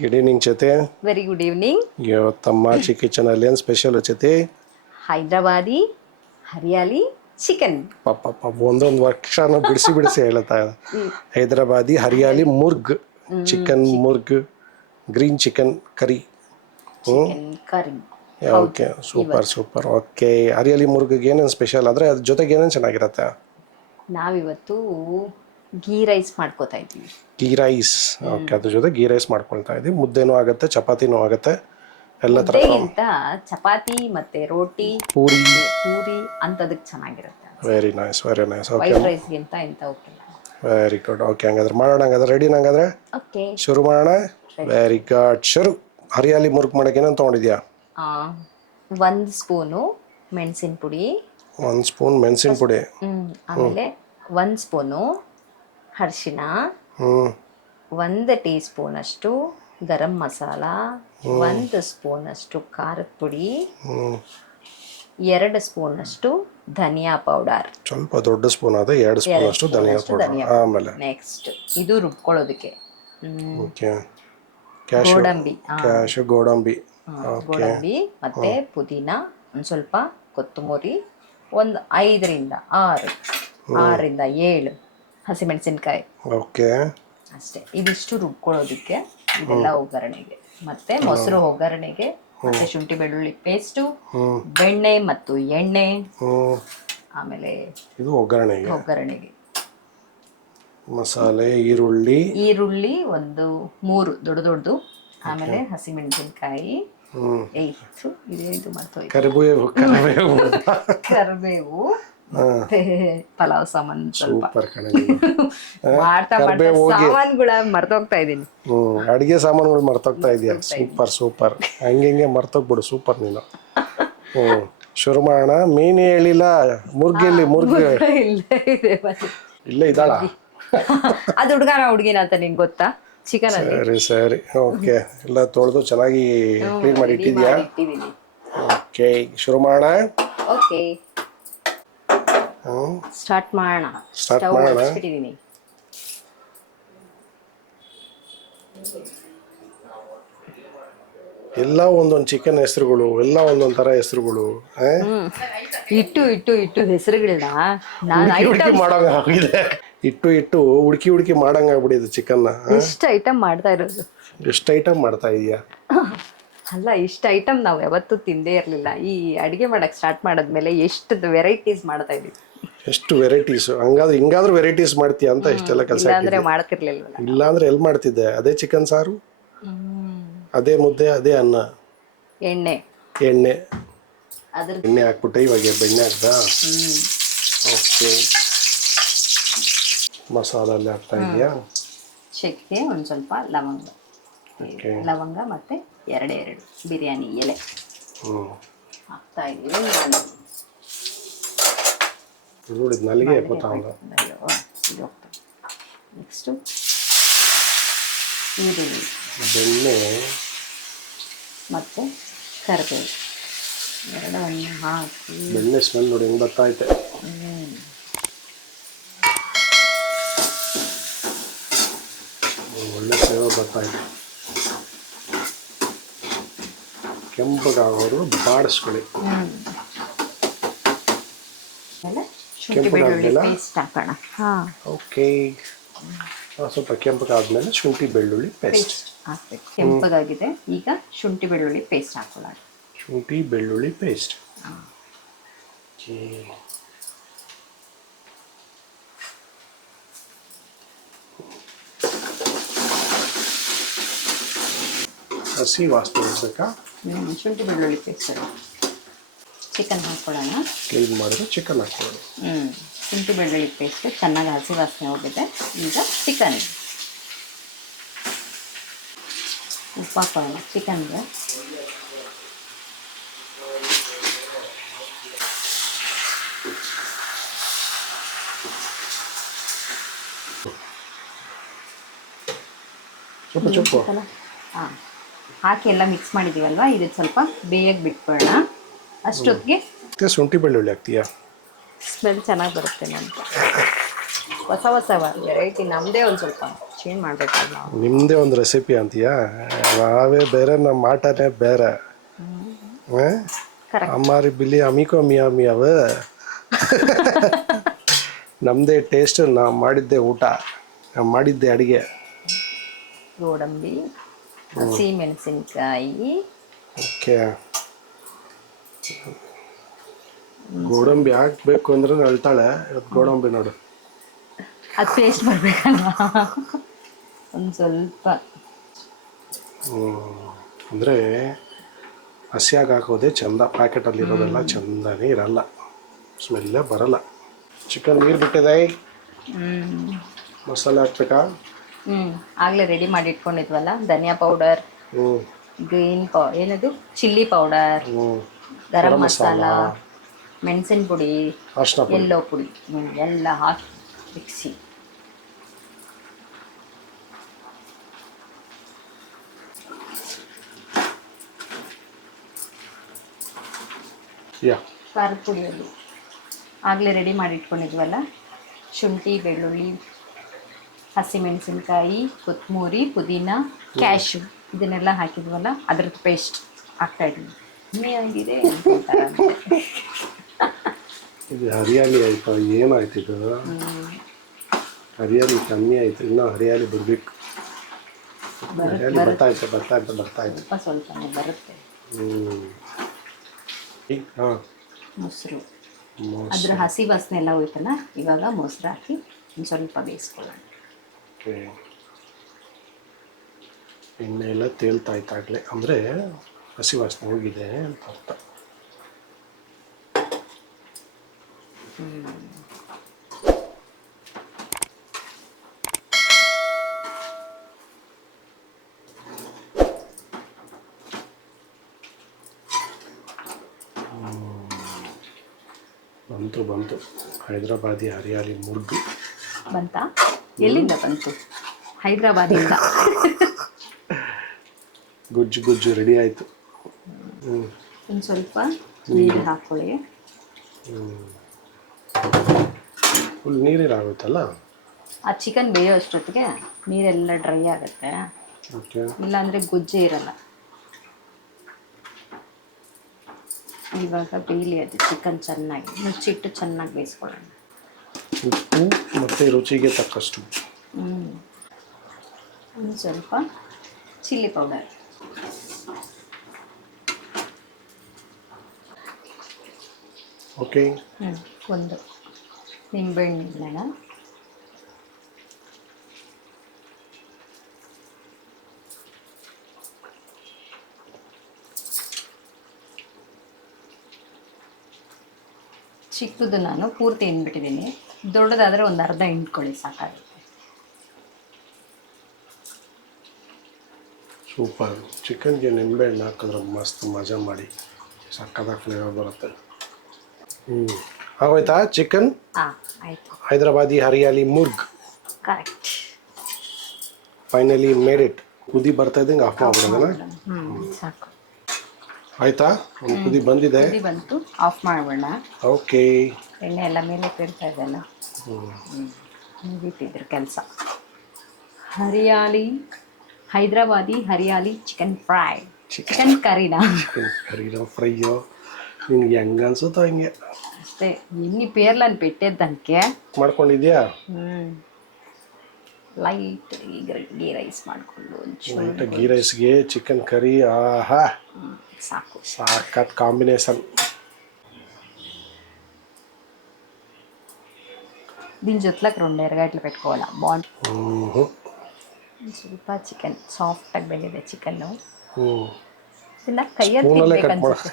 Good evening ಜೊತೆ. Very good evening. ಇವತ್ತಮ್ಮ kitchen ಅಲ್ಲಿ ಏನು ಸ್ಪೆಷಲ್ ಜೊತೆ? ಹೈದರಾಬಾದಿ ಹರಿಯಾಲಿ ಚಿಕನ್. ಪಾಪ ಒಂದೊಂದು ವರ್ಷನ ಬಿಡಿಸಿ ಬಿಡಿಸಿ ಹೇಳ್ತಾ ಇದೆ. Hyderabadi hariyali murgh chicken, murgh green chicken curry. Chicken curry. Okay, super. Okay, hariyali ಮುರ್ಗ್ಗೆ ಏನೇನು ಸ್ಪೆಷಲ್ ಅಂದರೆ ಅದ್ರ ಜೊತೆಗೆ ಏನೇನು ಚೆನ್ನಾಗಿರುತ್ತೆ? ನಾವಿವತ್ತು ಗೀ ರೈಸ್ ಮಾಡ್ಕೋತಾ ಇದ್ದೀವಿ. ಗೀ ರೈಸ್. ಓಕೆ, ಅದ್ರ ಜೊತೆ ಗೀ ರೈಸ್ ಮಾಡ್ಕೊಳ್ತಾ ಇದ್ದೀವಿ. ಮುದ್ದೆನೂ ಆಗುತ್ತೆ, ಚಪಾತಿನೂ ಆಗುತ್ತೆ, ಎಲ್ಲ ಥರ. ಮುದ್ದೆಗಿಂತ ಚಪಾತಿ ಮತ್ತೆ ರೋಟಿ, ಪೂರಿ ಅಂತದಕ್ಕೆ ಚೆನ್ನಾಗಿರುತ್ತೆ. Very nice. ಓಕೆ, ವೈಟ್ ರೈಸ್ಗಿಂತ ಇಂಥ ಓಕೆ. Very good. ಓಕೆ, ಹಂಗಾದ್ರೆ ಮಾಡೋಣ. ಹಂಗಾದ್ರೆ ರೆಡಿ? ಹಂಗಾದ್ರೆ ಓಕೆ, ಶುರು ಮಾಡೋಣ. ವೆರಿ ಗುಡ್, ಶುರು. ಹರಿಯಾಲಿ ಮುರ್ಗ್ ಮಾಡೋಕೆ ಏನೇನು ತೊಗೊಂಡಿದ್ಯಾ? 1 ಸ್ಪೂನು ಮೆಣಸಿನ ಪುಡಿ, 1 ಸ್ಪೂನ್ ಮೆಣಸಿನ ಪುಡಿ, ಆಮೇಲೆ 1 ಸ್ಪೂನು ಅರಿಶಿನ, 1 ಟೀ ಸ್ಪೂನ್ ಅಷ್ಟು ಗರಂ ಮಸಾಲ, 1 ಸ್ಪೂನ್ ಅಷ್ಟು ಖಾರದ ಪುಡಿ, 2 ಸ್ಪೂನ್ ಅಷ್ಟು ಧನಿಯಾ ಪೌಡರ್. ಸ್ವಲ್ಪ ದೊಡ್ಡ ಸ್ಪೂನ್ ಆದ 2 ಸ್ಪೂನ್ ಅಷ್ಟು ಧನಿಯಾ ಪೌಡರ್. ಆಮೇಲೆ ನೆಕ್ಸ್ಟ್ ಇದು ರುಬ್ಕೊಳ್ಳೋದಕ್ಕೆ ಓಕೆ, ಗೋಡಂಬಿ ಮತ್ತೆ ಪುದೀನ, ಒಂದು ಸ್ವಲ್ಪ ಕೊತ್ತಂಬರಿ, ಒಂದು 5ರಿಂದ 7 ಹಸಿಮೆಣಸಿನ್ಕಾಯಿ. ಓಕೆ, ಅಷ್ಟೇ. ಇದಿಷ್ಟು ರುಬ್ಕೊಳ್ಳೋದಕ್ಕೆ, ಇದೆಲ್ಲ ಒಗ್ಗರಣೆಗೆ. ಮತ್ತೆ ಮೊಸರು ಒಗ್ಗರಣೆಗೆ, ಮತ್ತೆ ಶುಂಠಿ ಬೆಳ್ಳುಳ್ಳಿ ಪೇಸ್ಟು, ಬೆಣ್ಣೆ ಮತ್ತು ಎಣ್ಣೆ, ಆಮೇಲೆ ಇದು ಒಗ್ಗರಣೆಗೆ ಮಸಾಲೆ, ಈರುಳ್ಳಿ ಒಂದು 3 ದೊಡ್ಡದು, ಆಮೇಲೆ ಹಸಿಮೆಣಸಿನ್ಕಾಯಿ, ಕರಿಬೇವು, ಮತ್ತೆ ಪಲಾವ್ ಸಾಮಾನು ಸ್ವಲ್ಪ. ಮಾಡ್ತಾ ಸಾಮಾನುಗಳ ಮರ್ತೋಗ್ತಾ ಇದೀನಿ. ಅಡಿಗೆ ಸಾಮಾನುಗಳು ಮರ್ತೋಗ್ತಾ ಇದೆಯಾ? ಸೂಪರ್. ಹಂಗೆ ಮರ್ತೋಗ್ಬಿಡು. ಸೂಪರ್ ನೀನು. ಶುರು ಮಾಡೋಣ. ಮೀನು ಹೇಳಿಲ್ಲ. ಮುರ್ಗ್ ಇಲ್ಲೇ ಇದ್ದಾಳ? ಅದು ಹುಡುಗಿನ ಅಂತ ನಿಂಗೆ ಗೊತ್ತಾ? ಚಿಕನ್ ಅಲ್ಲಿ. ಸರಿ. ಓಕೆ, ಎಲ್ಲ ತೊಳೆದು ಚೆನ್ನಾಗಿ ಕ್ಲೀನ್ ಮಾಡಿ ಇಟ್ಟಿದ್ಯಾ? ಓಕೆ, ಶುರು ಮಾಡೋಣ. ಓಕೆ, ಸ್ಟಾರ್ಟ್ ಮಾಡೋಣ. ಎಲ್ಲ ಒಂದೊಂದು ಚಿಕನ್ ಹೆಸರುಗಳು, ಎಲ್ಲ ಒಂದೊಂದ್ ತರ ಹೆಸರುಗಳು. ಇಟ್ಟು ಹೆಸರುಗಳನ್ನ ಮಾಡೋಂಗಾಗಿದೆ. ಇಟ್ಟು ಹುಡುಕಿ ಮಾಡಂಗಾಗ್ಬಿಡಿದು ಚಿಕನ್. ಎಷ್ಟು ಐಟಮ್ ಮಾಡ್ತಾ ಇರೋದು? ಎಷ್ಟು ಐಟಮ್ ಮಾಡ್ತಾ ಇದೀಯಾ? ಅಲ್ಲ, ಇಷ್ಟು ಐಟಮ್ ನಾವು ಯಾವತ್ತೂ ತಿಂದೇ ಇರಲಿಲ್ಲ. ಈ ಅಡಿಗೆ ಮಾಡಕ್ ಸ್ಟಾರ್ಟ್ ಮಾಡಾದ್ಮೇಲೆ ಎಷ್ಟು ವೆರೈಟೀಸ್ ಮಾಡ್ತಾ ಇದೀವಿ. ಎಷ್ಟು ವೆರೈಟೀಸ್! ಹಿಂಗಾದ್ರೂ ವೆರೈಟೀಸ್ ಮಾಡ್ತೀಯ ಅಂತ ಇಷ್ಟೆಲ್ಲ ಕೆಲಸ. ಮಾಡ್ತಿರ್ಲಿಲ್ಲ. ಇಲ್ಲಾಂದ್ರೆ ಎಲ್ಲಿ ಮಾಡ್ತಿದ್ದೆ? ಅದೇ ಚಿಕನ್ ಸಾರು, ಅದೇ ಮುದ್ದೆ, ಅದೇ ಅನ್ನ, ಎಣ್ಣೆ ಹಾಕ್ಬಿಟ್ಟೆ. ಇವಾಗ ಬೆಣ್ಣೆ ಹಾಕ್ದ. ಓಕೆ, ಮಸಾಲ ಅಲ್ಲಿ ಹಾಕ್ತಾ ಇದೆಯಾ? ಚಕ್ಕೆ, ಒಂದು ಸ್ವಲ್ಪ ಲವಂಗ ಮತ್ತೆ 2 ಬಿರಿಯಾನಿ ಎಲೆ ಹಾಕ್ತಾ ಇದೀವಿ. ನೋಡಿದ್ ನಲ್ಲಿಗೆ ನೆಕ್ಸ್ಟು ಈರುಳ್ಳಿ, ಬೆಣ್ಣೆ ಮತ್ತೆ ಕರಿಬೇವು ಎರಡನ್ನು ಹಾಕಿ. ಬೆಣ್ಣೆ ಸ್ಮೆಲ್ ನೋಡಿ ಹೆಂಗ್ ಬರ್ತಾ ಐತೆ. ಒಳ್ಳೆ ಫ್ಲೇವರ್ ಬರ್ತಾ ಇದೆ. ಕೆಂಪಗಾಗೋರು ಬಾಡಿಸ್ಕೊಳ್ಳಿ. ಶುಂಠಿ ಬೆಳ್ಳುಳ್ಳಿ ಪೇಸ್ಟ್ ಹಾಕೋಣ. ಓಕೆ, ಸ್ವಲ್ಪ ಕೆಂಪಗಾದ್ಮೇಲೆ ಶುಂಠಿ ಬೆಳ್ಳುಳ್ಳಿ ಪೇಸ್ಟ್ ಹಾಕ್ಬೇಕು. ಕೆಂಪಗಾಗಿದೆ, ಈಗ ಶುಂಠಿ ಬೆಳ್ಳುಳ್ಳಿ ಪೇಸ್ಟ್ ಹಾಕೊಳ್ಳೋಣ. ಶುಂಠಿ ಬೆಳ್ಳುಳ್ಳಿ ಪೇಸ್ಟ್. ಹಸಿ ವಾಸನೆ ಇರಬೇಕಾ? ಶುಂಠಿ ಬೆಳ್ಳುಳ್ಳಿ ಪೇಸ್ಟ್. ಚಿಕನ್ ಹಾಕೊಳ್ಳೋಣ. ಕ್ಲೀನ್ ಮಾಡಿದ್ರೆ ಚಿಕನ್ ಹಾಕೊಳ್ಳೋಣ. ಶುಂಠಿ ಬೆಳ್ಳುಳ್ಳಿ ಪೇಸ್ಟ್ ಚೆನ್ನಾಗಿ ಹಸಿ ವಾಸನೆ ಹೋಗಿದೆ. ಈಗ ಚಿಕನ್ ಉಪ್ಪು ಹಾಕೊಳ್ಳೋಣ ಚಿಕನ್ಗೆ. ಹಾಕಿ ಎಲ್ಲ ಮಿಕ್ಸ್ ಮಾಡಿದೀವಲ್ವಾ, ಇದಕ್ಕೆ ಸ್ವಲ್ಪ ಬೇಯಕ್ಕೆ ಬಿಟ್ಕೊಳ್ಳೋಣ. ಅಷ್ಟೊತ್ತಿಗೆ ಶುಂಠಿ ಬೆಳ್ಳುಳ್ಳಿ ಹಾಕ್ತೀಯಾ? ಸ್ಮೆಲ್ ಚೆನ್ನಾಗಿ ಬರುತ್ತೆ. ನಮ್ಗೆ ಹೊಸ ವೆರೈಟಿ, ನಮ್ಮದೇ ಒಂದು ಸ್ವಲ್ಪ ಚೇಂಜ್ ಮಾಡ್ಬೇಕಲ್ಲ ನಾವು. ನಿಮ್ಮದೇ ಒಂದು ರೆಸಿಪಿ ಅಂತೀಯಾ? ನಾವೇ ಬೇರೆ, ನಮ್ಮ ಆಟನೇ ಬೇರೆ. ಕರೆಕ್ಟ್. ಅಮ್ಮಾರಿ ಬಿಲ್ಲಿ ಅಮಿಕೋ ಮಿಯಾ ಮಿಯಾವ. ನಮ್ಮದೇ ಟೇಸ್ಟ್, ನಾವು ಮಾಡಿದ್ದೆ ಊಟ, ನಾವು ಮಾಡಿದ್ದೆ ಅಡುಗೆ. ಗೋಡಂಬಿ, ಹಸಿ ಮೆಣಸಿನ್ಕಾಯಿ. ಓಕೆ. ಗೋಡಂಬಿ ಹಾಕ್ಬೇಕು ಅಂದ್ರೆ ಅಳ್ತಾಳೆ ಇವತ್ತು. ಗೋಡಂಬಿ ನೋಡು, ಅದು ಪೇಸ್ಟ್ ಬರಬೇಕಲ್ಲ ಒಂದು ಸ್ವಲ್ಪ. ಅಂದರೆ ಹಸಿಯಾಗಿ ಹಾಕೋದೇ ಚಂದ. ಪ್ಯಾಕೆಟಲ್ಲಿರೋದೆಲ್ಲ ಚಂದನೇ ಇರಲ್ಲ, ಸ್ಮೆಲ್ಲೇ ಬರಲ್ಲ. ಚಿಕನ್ ನೀರು ಬಿಟ್ಟಿದೆ, ಮಸಾಲೆ ಹಾಕ್ಬೇಕಾ? ಆಗಲೇ ರೆಡಿ ಮಾಡಿ ಇಟ್ಕೊಂಡಿದ್ವಲ್ಲ, ಧನಿಯಾ ಪೌಡರ್, ಗ್ರೀನ್ ಏನದು ಚಿಲ್ಲಿ ಪೌಡರ್, ಗರಂ ಮಸಾಲ, ಮೆಣಸಿನ ಪುಡಿ, ಅರ್ಶಿನ ಪುಡಿ, ಎಲ್ಲೋ ಪುಡಿ, ಎಲ್ಲ ಹಾಕಿ ಮಿಕ್ಸಿ. ಖಾರದ ಪುಡಿ ಅದು ಆಗಲೇ ರೆಡಿ ಮಾಡಿ ಇಟ್ಕೊಂಡಿದ್ವಲ್ಲ, ಶುಂಠಿ, ಬೆಳ್ಳುಳ್ಳಿ, ಹಸಿಮೆಣಸಿನ್ಕಾಯಿ, ಕೊತ್ತಂಬರಿ, ಪುದೀನ, ಕ್ಯಾಶು ಇದನ್ನೆಲ್ಲ ಹಾಕಿದ್ವಲ್ಲ, ಅದ್ರದ್ದು ಪೇಸ್ಟ್ ಹಾಕ್ತಾ ಇದ್ವಿ. ಆಗಿದೆ ಇದು ಹರಿಯಾಲಿ ಆಯ್ತು. ಏನಾಯ್ತು ಇದು? ಹರಿಯಾಲಿ ಕಮ್ಮಿ ಆಯ್ತು, ಇನ್ನೂ ಹರಿಯಾಲಿ ಬರಬೇಕು. ಹರಿಯಾಲಿ ಬರ್ತಾಯ್ತು. ಸ್ವಲ್ಪ ಸ್ವಲ್ಪನೇ ಬರುತ್ತೆ. ಹಾಂ, ಮೊಸರು, ಅದ್ರ ಹಸಿ ವಾಸನೆ ಎಲ್ಲ ಹೋಯ್ತಲ್ಲ, ಇವಾಗ ಮೊಸರು ಹಾಕಿ ಒಂದು ಸ್ವಲ್ಪ ಬೇಯಿಸ್ಕೊಳ್ಳೋಣ. ಓಕೆ. ಎಣ್ಣೆ ಎಲ್ಲ ತೇಲ್ತಾ ಇತ್ತಾಗಲೇ, ಅಂದರೆ ಹಸಿ ವಾಸನೆ ಹೋಗಿದೆ ಅಂತ ಅರ್ಥ. ಬಂತು ಹೈದರಾಬಾದಿ ಹರಿಯಾಲಿ ಮುರ್ಗು ಬಂತಾ? ಎಲ್ಲಿಂದ ಬಂತು? ಹೈದರಾಬಾದಿಂದ. ಗುಜ್ಜು ರೆಡಿ ಆಯಿತು. ಒಂದು ಸ್ವಲ್ಪ ನೀರು ಹಾಕ್ಕೊಳ್ಳಿ. ಫುಲ್ ನೀರಾಗುತ್ತಲ್ಲ ಆ ಚಿಕನ್ ಬೇಯೋ ಅಷ್ಟೊತ್ತಿಗೆ ನೀರೆಲ್ಲ ಡ್ರೈ ಆಗುತ್ತೆ. ಓಕೆ. ಇಲ್ಲಾಂದರೆ ಗುಜ್ಜೆ ಇರಲ್ಲ. ಇವಾಗ ಬೇಯಲಿ ಅದು ಚಿಕನ್ ಚೆನ್ನಾಗಿ, ಮುಚ್ಚಿಟ್ಟು ಚೆನ್ನಾಗಿ ಬೇಯಿಸ್ಕೊಳ್ಳೋಣ. ಉಪ್ಪು ಮತ್ತು ರುಚಿಗೆ ತಕ್ಕಷ್ಟು. ಒಂದು ಸ್ವಲ್ಪ ಚಿಲ್ಲಿ ಪೌಡರ್. ಓಕೆ. ಒಂದು ನಿಂಬೆಹಣ್ಣು ಇಡೋಣ. ಚಿಕ್ಕದು ನಾನು ಪೂರ್ತಿ ಹಿಂಡ್ಬಿಟ್ಟಿದ್ದೀನಿ. ದೊಡ್ಡದಾದರೆ ಒಂದು ಅರ್ಧ ಹಿಂಡ್ಕೊಳ್ಳಿ ಸಾಕಾಗುತ್ತೆ. ಸೂಪರ್. ಚಿಕನ್ಗೆ ನಿಂಬೆಹಣ್ಣು ಹಾಕಿದ್ರೆ ಮಸ್ತ್ ಮಜಾ ಮಾಡಿ ಸಕ್ಕತ್ತಾಗಿ ಫ್ಲೇವರ್ ಬರುತ್ತೆ. ಆಗೋಯ್ತಾ ಚಿಕನ್? ಹಾಂ ಆಯಿತು. Hyderabadi hariyali murgh. Correct. Finally made it. ಕುದಿ ಬರ್ತಾ ಇದ್ದಂಗೆ ಆಫ್ ಮಾಡ್ಬಿಡೋದಲ್ಲ? ಸಾಕು. ಆಯ್ತಾ? ಒಂದು ಕುದಿ ಬಂದಿದೆ. ಕುದಿ ಬಂತು, ಆಫ್ ಮಾಡೋಣ. ಓಕೆ. ಎಣ್ಣೆ ಎಲ್ಲ ಮೇಲೆ ತೇಲ್ತಾ ಇದೆಲ್ಲ. ಮುಗೀತಿದ್ರು ಕೆಲಸ. Hyderabadi hariyali chicken fry, chicken ಕರಿನಾ? ಚಿಕನ್ ಕರಿನೋ ಫ್ರೈಯೋ ನಿನಗೆ ಹೆಂಗೆ ಅನ್ಸುತ್ತೋ ಹಂಗೆ ಅಷ್ಟೇ. ಇನ್ನಿ ಪೇರ್ಲನ್ పెట్టేద్దానికి ಮಾಡ್ಕೊಂಡಿದ್ಯಾ? ಲೈಟ್ ಗೀ ರೈಸ್ ಮಾಡಿಕೊಂಡು ಲೈಟ್ ಗೀ ರೈಸ್ಗೆ ಚಿಕನ್ ಕರಿ. ಆಹಾ, ಸಾಕು. ಸಾಕತ್ ಕಾಂಬಿನೇಷನ್. దీని జొత్లకు 2 ఎరగడ్లు పెట్టుకోవాలా, బాగుంటుంది. ಸ್ವಲ್ಪ ಚಿಕನ್ ಸಾಫ್ಟಾಗಿ ಬೆಂದಿದೆ ಚಿಕನ್ನು. ಇದನ್ನ ಕೈಯಲ್ಲಿ ತಿನ್ಬೇಕನ್ಸುತ್ತೆ.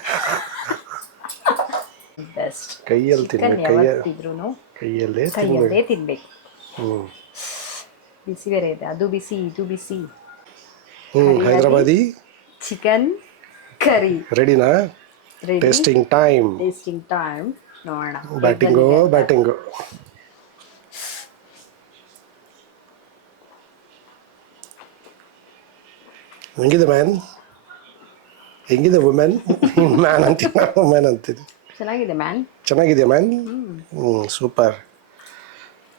ಬೆಸ್ಟ್. ಕೈಯಲ್ಲಿ ಯಾವತ್ತಿದ್ರೂ ಕೈಯಲ್ಲೇ ತಿನ್ಬೇಕು. ಬಿಸಿ ಬೇರೆ ಇದೆ, ಅದು ಬಿಸಿ ಇದು ಬಿಸಿ. ಹೈದರಾಬಾದಿ ಚಿಕನ್ ಕರಿ ರೆಡಿನಾ? Tasting time. ನೋಡೋಣ. ಬ್ಯಾಟಿಂಗು. ಹೆಂಗಿದೆ ಮ್ಯಾನ್? ಹೆಂಗಿದೆ ವುಮೆನ್? ಮ್ಯಾನ್ ಅಂತೀನಿ, ವುಮೆನ್ ಅಂತೀನಿ. ಚೆನ್ನಾಗಿದೆ ಮ್ಯಾನ್. ಚೆನ್ನಾಗಿದೆಯಾ ಮ್ಯಾನ್?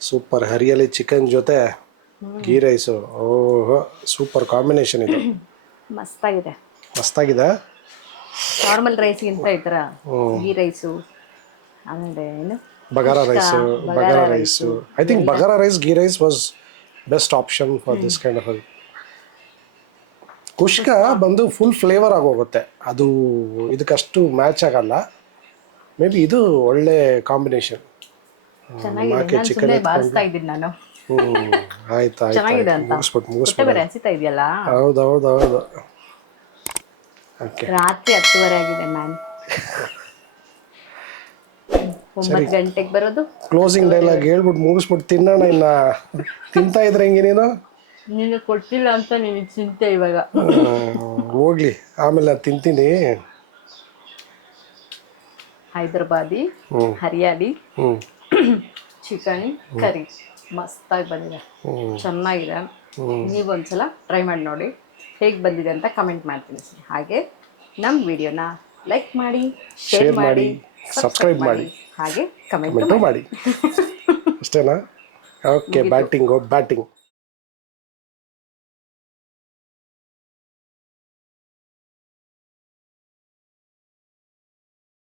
ಸೂಪರ್. ಹರಿಯಾಲಿ ಚಿಕನ್ ಜೊತೆ ಗೀ ರೈಸು ಓಹೋ ಸೂಪರ್ ಕಾಂಬಿನೇಷನ್ ಇದು. ಮಸ್ತಾಗಿದೆ. ಮಸ್ತಾಗಿದೆ. ನಾರ್ಮಲ್ ರೈಸ್ಗಿಂತ ಈ ಥರ ಗೀ ರೈಸು ಆಮೇಲೆ ಏನು bagara rice I think bagara rice ghee rice was best option for this kind of kushka ಬಂದು ಫುಲ್ ಫ್ಲೇವರ್ ಆಗೋಗುತ್ತೆ, ಅದು ಇದಕ್ಕಷ್ಟು ಮ್ಯಾಚ್ ಆಗಲ್ಲ. ಮೇ ಬಿ ಇದು ಒಳ್ಳೆ ಕಾಂಬಿನೇಷನ್. ಚೆನ್ನಾಗಿದೆ. ನಾನು ಸುಮ್ಮನೆ ಬಾರಿಸ್ತಾ ಇದ್ದೀನಿ ನಾನು. ಆಯ್ತು ಚೆನ್ನಾಗಿದೆ ಅಂತ ಮುಗಿಸ್ಬಿಟ್ಟು ಬೇರೆ ಅನ್ಸಿತಾ ಇದೆಯಲ್ಲ. ಹೌದು ಓಕೆ. ರಾತ್ರಿ 10:30 ಆಗಿದೆ ಮ್ಯಾಮ್. 9 ಗಂಟೆಗೆ ಬರೋದು. ಕ್ಲೋಸಿಂಗ್ ಡೈಲಾಗ್ ಹೇಳ್ಬಿಟ್ಟು ಮುಗಿಸ್ಬಿಟ್ಟು ತಿನ್ನೋಣ. ಇನ್ನ ತಿಂತಾ ಇದ್ರೆ ಹೆಂಗೆ ನೀನು ಕೊಟ್ಟಿಲ್ಲ ಅಂತ ನಿನಗೆ ಚಿಂತೆ ಇವಾಗ. ಹೋಗ್ಲಿ, ಆಮೇಲೆ ನಾನು ತಿಂತೀನಿ. ಹೈದರಾಬಾದಿ, ಹರಿಯಾಲಿ ಚಿಕನ್ ಕರಿ ಮಸ್ತಾಗಿ ಬಂದಿದೆ, ಚೆನ್ನಾಗಿದೆ. ನೀವೊಂದ್ಸಲ ಟ್ರೈ ಮಾಡಿ ನೋಡಿ, ಹೇಗೆ ಬಂದಿದೆ ಅಂತ ಕಮೆಂಟ್ ಮಾಡ್ತೀನಿ. ಹಾಗೆ ನಮ್ಮ ವಿಡಿಯೋನ ಲೈಕ್ ಮಾಡಿ, ಶೇರ್ ಮಾಡಿ, ಸಬ್ಸ್ಕ್ರೈಬ್ ಮಾಡಿ, ಹಾಗೆ ಕಮೆಂಟ್ ಮಾಡಿ. ಅಷ್ಟೇನಾ? Okay, batting.